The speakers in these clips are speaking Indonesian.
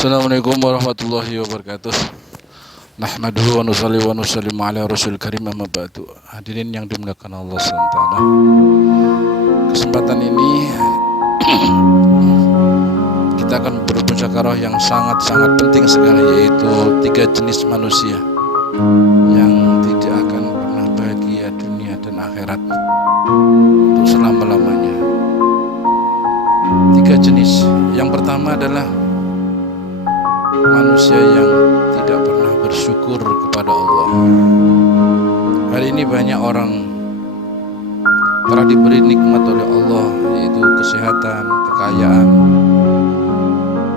Assalamualaikum warahmatullahi wabarakatuh. Nahmaduhu wa nusalli wa nusallimu ala rasul karim amma ba'du. Hadirin yang dimuliakan Allah SWT. Kesempatan ini kita akan bermusyawarah yang sangat-sangat penting sekali, yaitu 3 jenis manusia yang tidak akan pernah bahagia dunia dan akhirat untuk selama-lamanya. 3 jenis. Yang pertama adalah manusia yang tidak pernah bersyukur kepada Allah. Hari ini banyak orang telah diberi nikmat oleh Allah, yaitu kesehatan, kekayaan,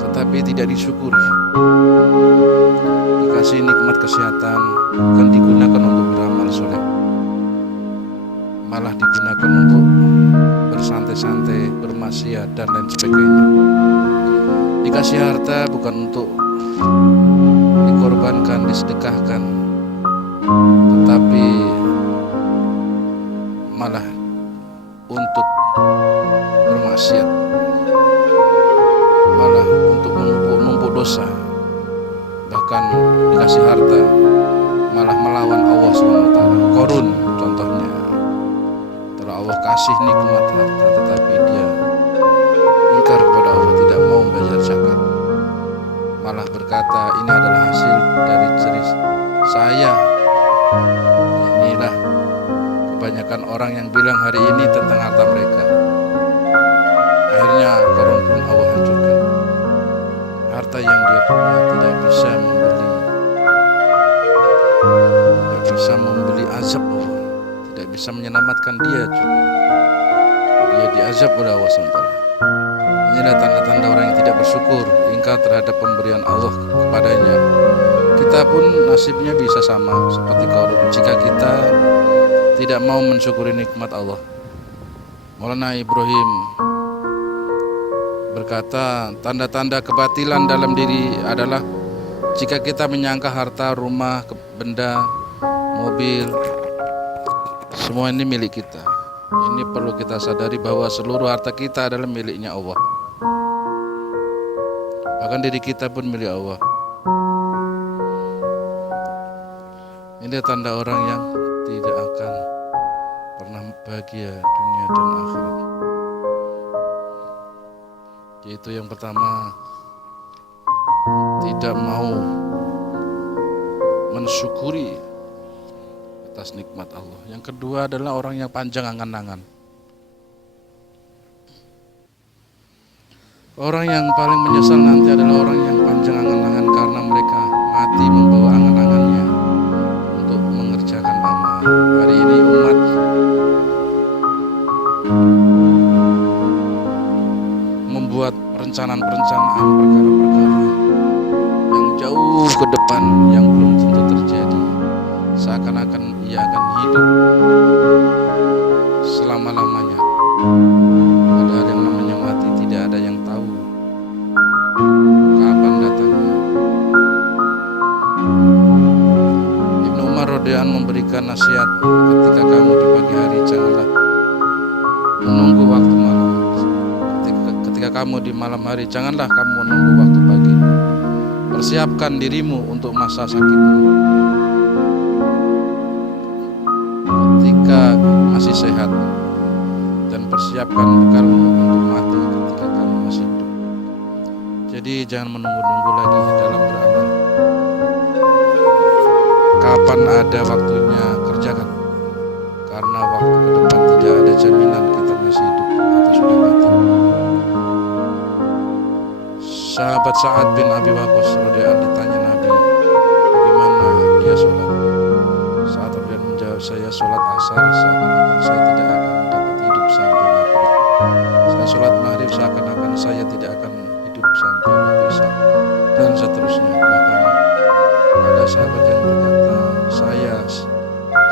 tetapi tidak disyukuri. Dikasih nikmat kesehatan bukan digunakan untuk beramal soleh, malah digunakan untuk bersantai-santai, bermaksiat dan lain sebagainya. Dikasih harta bukan untuk dikorbankan, disedekahkan, tetapi malah untuk bermaksiat, malah untuk menumpuk dosa. Bahkan dikasih harta malah melawan Allah SWT. Qarun contohnya, telah Allah kasih nikmat harta tetapi dia ingkar kepada Allah, tidak mau membayar zakat, malah berkata ini adalah hasil dari jerih saya. Inilah kebanyakan orang yang bilang hari ini tentang harta mereka. Akhirnya Qarun pun Allah hancurkan. Harta yang dia punya tidak bisa membeli azab Allah, tidak bisa menyelamatkan dia juga. Dia diazab oleh Allah SWT. Inilah tanda-tanda orang yang tidak bersyukur, ingkar terhadap pemberian Allah kepadanya. Kita pun nasibnya bisa sama seperti Qarun jika kita tidak mau mensyukuri nikmat Allah. Maulana Ibrahim berkata, tanda-tanda kebatilan dalam diri adalah jika kita menyangka harta, rumah, benda, mobil, semua ini milik kita. Ini perlu kita sadari bahwa seluruh harta kita adalah miliknya Allah. Bahkan diri kita pun milik Allah. Ini tanda orang yang tidak akan pernah bahagia dunia dan akhirat. Yaitu yang pertama, tidak mau mensyukuri atas nikmat Allah. Yang kedua adalah orang yang panjang angan-angan. Orang yang paling menyesal nanti adalah orang yang panjang angan-angan karena mereka mati membawa angan-angannya untuk mengerjakan amal. Hari ini umat membuat perencanaan-perencanaan perkara-perkara yang jauh ke depan yang belum tentu terjadi, seakan-akan ia akan hidup selama-lamanya. Padahal yang namanya mati tidak ada yang tahu kapan datangnya. Ibnu Umar radhiyallahu anhu memberikan nasihat, ketika kamu di pagi hari janganlah menunggu waktu malam. Ketika kamu di malam hari janganlah kamu menunggu waktu pagi. Persiapkan dirimu untuk masa sakitmu ketika masih sehat, dan persiapkan bekalmu untuk mati ketika kamu masih hidup. Jadi jangan menunggu-nunggu lagi dalam beramal. Kapan ada waktunya, kerjakan. Karena waktu ke depan tidak ada jaminan kita masih hidup atau sudah mati. Sahabat Sa'ad bin Abi Waqqas radhiyallahu anhu ditanya Nabi, bagaimana dia sholat? Saat radhiyallahu menjawab, saya sholat asar seakan-akan saya tidak akan dapat hidup sampai maghrib. Saya sholat maghrib seakan-akan saya tidak akan hidup sampai waktu isya, dan seterusnya. Bahkan ada sahabat yang berkata, saya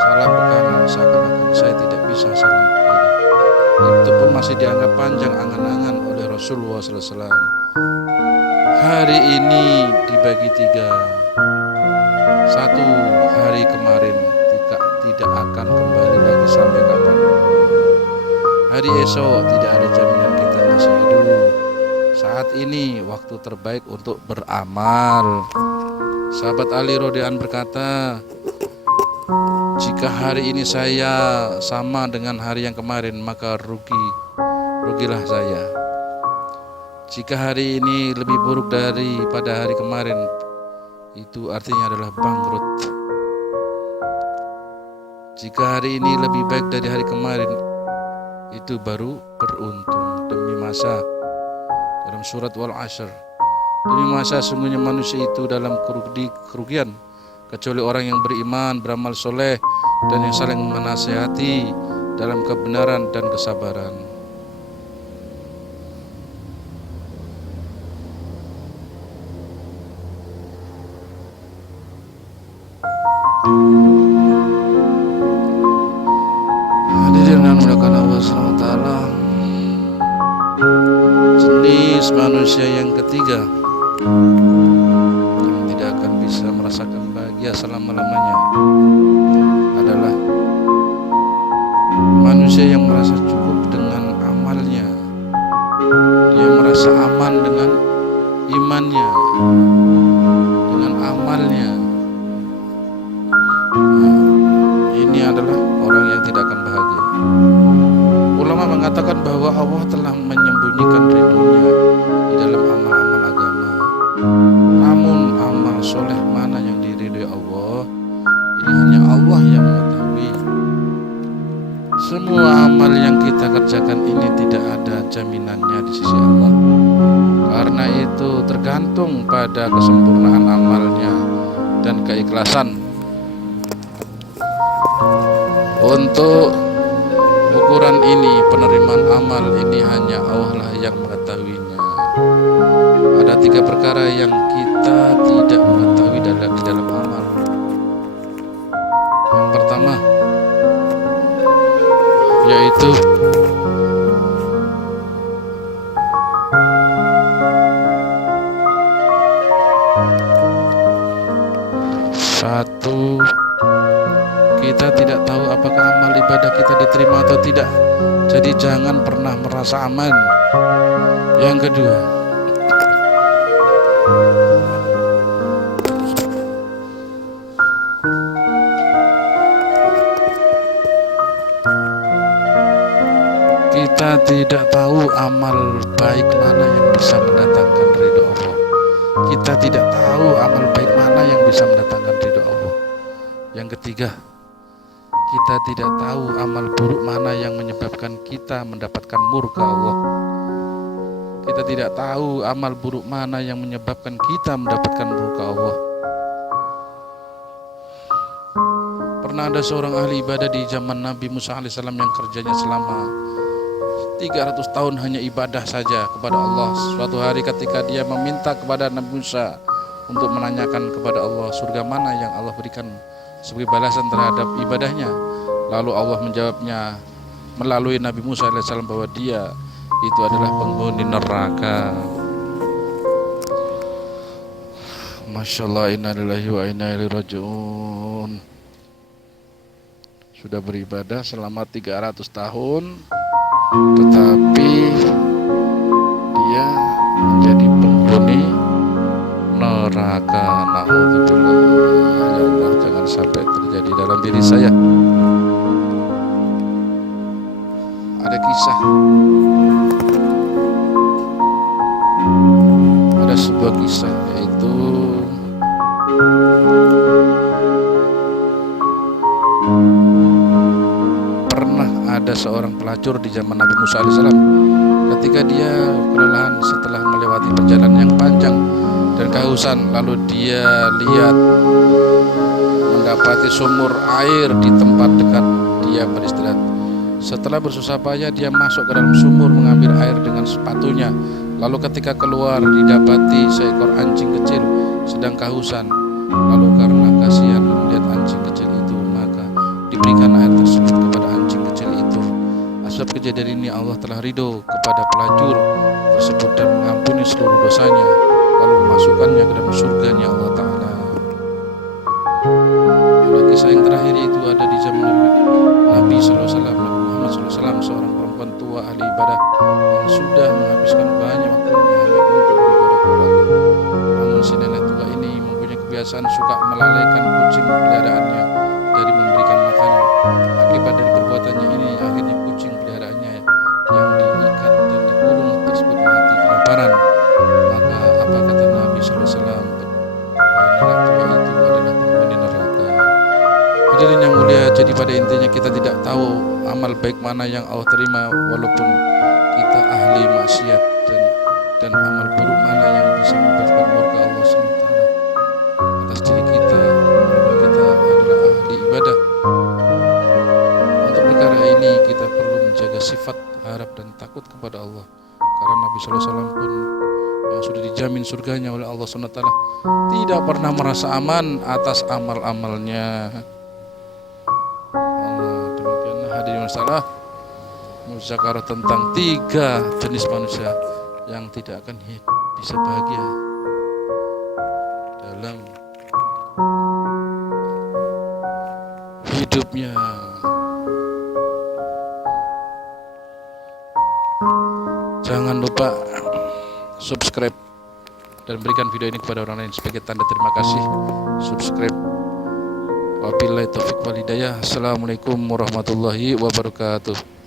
salam ke kanan seakan-akan saya tidak bisa salam ke kiri. Itu pun masih dianggap panjang angan-angan oleh Rasulullah SAW. Hari ini dibagi 3. 1, hari kemarin tidak akan kembali lagi sampai kapan. Hari esok tidak ada jaminan kita masih hidup Saat ini waktu terbaik untuk beramal. Sahabat Ali radhiyallahu berkata, jika hari ini saya sama dengan hari yang kemarin, maka rugilah saya. Jika hari ini lebih buruk daripada hari kemarin, itu artinya adalah bangkrut. Jika hari ini lebih baik dari hari kemarin, itu baru beruntung. Demi masa, dalam surat Wal Ashr, demi masa sungguhnya manusia itu dalam kerugian, kecuali orang yang beriman, beramal soleh, dan yang saling menasihati dalam kebenaran dan kesabaran. Hadirin yang dimuliakan Allah SWT, jenis manusia yang ketiga yang tidak akan bisa merasakan bahagia selama-lamanya adalah manusia yang merasa cukup dengan amalnya. Dia merasa aman dengan imannya, dengan amalnya. Ini adalah orang yang tidak akan bahagia. Ulama mengatakan bahwa Allah telah menyembunyikan ridhonya di dalam amal-amal agama. Namun amal soleh mana yang diridhoi Allah, ini hanya Allah yang mengetahui. Semua amal yang kita kerjakan ini tidak ada jaminannya di sisi Allah. Karena itu tergantung pada kesempurnaan amalnya dan keikhlasan. Untuk ukuran ini, penerimaan amal ini hanya Allah lah yang mengetahuinya. Ada 3 perkara yang kita tidak mengetahui di dalam amal. Yang pertama yaitu satu, kita tidak tahu apakah amal ibadah kita diterima atau tidak. Jadi jangan pernah merasa aman. Yang kedua, kita tidak tahu amal baik mana yang bisa mendatangkan ridho Allah. Kita tidak tahu amal baik mana yang bisa mendatangkan ridho Allah. Yang ketiga, kita tidak tahu amal buruk mana yang menyebabkan kita mendapatkan murka Allah. Kita tidak tahu amal buruk mana yang menyebabkan kita mendapatkan murka Allah. Pernah ada seorang ahli ibadah di zaman Nabi Musa alaihissalam yang kerjanya selama 300 tahun hanya ibadah saja kepada Allah. Suatu hari ketika dia meminta kepada Nabi Musa untuk menanyakan kepada Allah surga mana yang Allah berikan sebagai balasan terhadap ibadahnya, lalu Allah menjawabnya melalui Nabi Musa alaihissalam bahwa dia itu adalah penghuni neraka. Masya Allah, inna lillahi wa inna ilaihi raji'un. Sudah beribadah selama 300 tahun, tetapi dia menjadi penghuni neraka. Na'udzubillah. Ya Allah, jangan sampai terjadi dalam diri saya. Ada kisah, ada sebuah kisah, yaitu pernah ada seorang pelacur di zaman Nabi Musa alaihissalam. Ketika dia kelelahan setelah melewati perjalanan yang panjang dan kehausan, lalu dia lihat mendapati sumur air di tempat dekat dia beristirahat. Setelah bersusah payah, dia masuk ke dalam sumur mengambil air dengan sepatunya. Lalu ketika keluar, didapati seekor anjing kecil sedang kehausan. Lalu karena kasihan melihat anjing kecil itu, maka diberikan air tersebut kepada anjing kecil itu. Sebab kejadian ini Allah telah ridho kepada pelacur tersebut dan mengampuni seluruh dosanya, lalu memasukkannya ke dalam surganya Allah Ta'ala. Kisah yang terakhir itu ada di zaman Nabi SAW, Muhammad SAW, seorang perempuan tua ahli ibadah yang sudah menghabiskan banyak waktunya hanya untuk beribadah kepada Allah. Namun si nenek tua ini mempunyai kebiasaan suka melalaikan kucing peliharaannya dari memberikan makanan. Akibat dari perbuatannya ini, akhirnya kucing peliharaannya yang diikat dan dikurung tersebut mati kelaparan. Maka apa kata Nabi SAW? Nenek tua itu adalah penghuni neraka. Hadirin yang mulia, jadi pada intinya kita tidak tahu amal baik mana yang Allah terima walaupun kita ahli maksiat, dan amal buruk mana yang bisa membuatkan murka Allah SWT atas diri kita walaupun kita adalah ahli ibadah. Untuk perkara ini kita perlu menjaga sifat harap dan takut kepada Allah, karena Nabi SAW pun yang sudah dijamin surganya oleh Allah SWT tidak pernah merasa aman atas amal-amalnya. Demikianlah hadirin masalah muzakarah tentang 3 jenis manusia yang tidak akan bisa bahagia dalam hidupnya. Jangan lupa subscribe dan berikan video ini kepada orang lain sebagai tanda terima kasih. Subscribe. Wabillahi taufiq wal hidayah. Assalamualaikum warahmatullahi wabarakatuh.